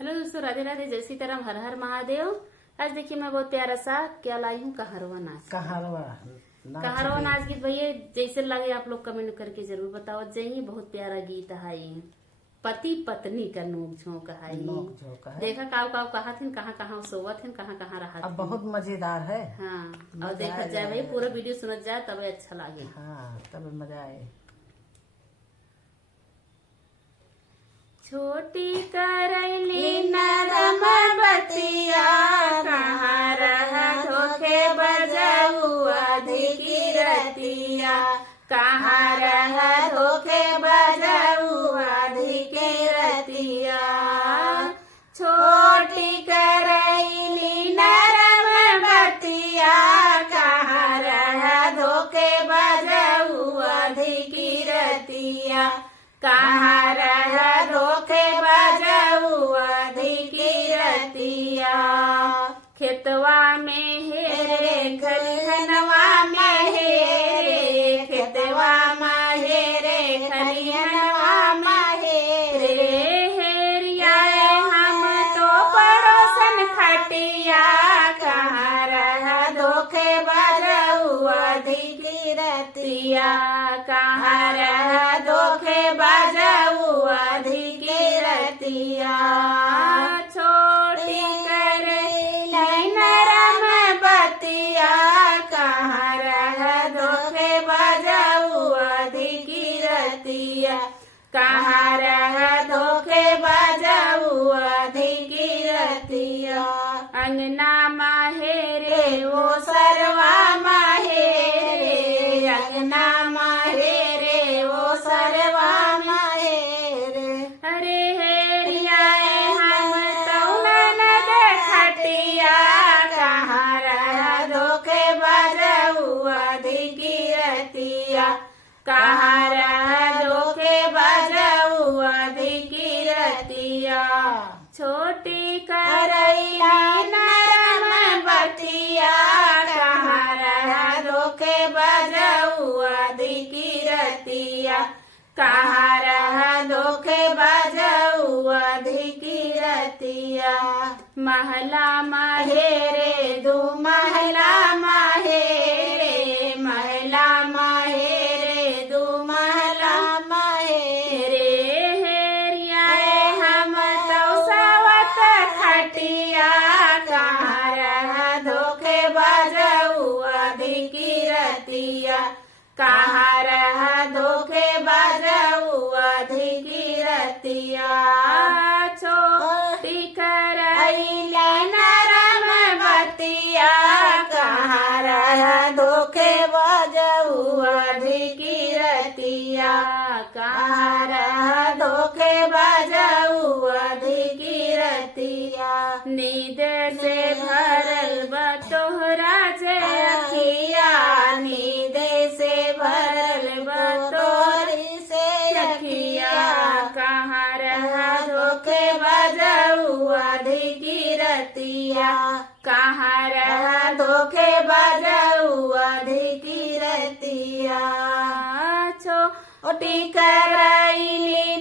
Hello दोस्तों, राधे राधे, जय सीताराम, हर हर महादेव। आज देखिए मैं बहुत प्यारा सा क्या लाई हूँ, कहरवा नाच। कहरवा नाच गीत भैया जैसे लगे आप लोग कमेंट करके जरूर बताओ। जय बहुत प्यारा गीत है, पति पत्नी का नोक झोंक है। देखा काव काव कहा थे, कहाँ कहाँ सोवत है, कहाँ कहाँ रहा। अब बहुत मजेदार है। हाँ, और देखा जाए भाई पूरा वीडियो सुनत जाए तब अच्छा लगे। हाँ, तब मजा आए। छोटी करैली नरम बतिया, कहाँ रहा धोखे बजाऊ अधिकी रतिया, कहाँ रहा धोखे बजाऊ अधिकी रतिया। छोटी करैली नरम बतिया, कहाँ रहा धोखे बजाऊ अधिकी रतिया, कहाँ रहा धोखे बजाऊ अधिकी रतिया। खेतवा में हेरे खलिहनवा में हेरे, खेतवा में हेरे खलिहनवा में हेरे, हेरिया हम तो पड़ोसन खटिया, कहाँ रहा धोखे बजाऊ अधिकी रतिया, कहाँ रहा धोखे बजाऊ अधिकी रतिया। छोटी करैली नरम बतिया, कहाँ रहा धोखे बजाऊ अधिकी रतिया, कहाँ रहा धोखे बजाऊ अधिकी रतिया। अंगना माहेरे वो सरवा माहेरे, अंगना माहेरे वो सरवा माहेरे, अरे हेरिया हम तौना नद खटिया, कहाँ रहा धोखे बजाऊ अधिकी रतिया, कहाँ रहा धोखे बजाऊ अधिकी रतिया। छोटी करैली नरम बतिया, कहाँ रहा धोखे बजाऊ अधिकी रतिया, कहाँ रहा धोखे बजाऊ अधिकी रतिया। महला माहेरे दू महला माहेरे, महला माहेरे दू महला माहेरे, हेरिया हम तो सवत खटिया, कहाँ रहा धोखे बजाऊ अधिकी रतिया, कहाँ रहा धोखे बजाऊ अधिकी रतिया। छोटी करैली नरम बतिया, कहाँ रहा धोखे बजाऊ अधिकी रतिया, कहाँ रहा धोखे बजाऊ अधिकी रतिया। नींद से भरल बा तोहरा से अखिया, नींद से भरल बा तोहरी से अखिया, कहाँ रहा धोखे बजाऊ अधिकी रतिया, कहाँ रहा धोखे बजाऊ अधिकी रतिया। छोटी करैली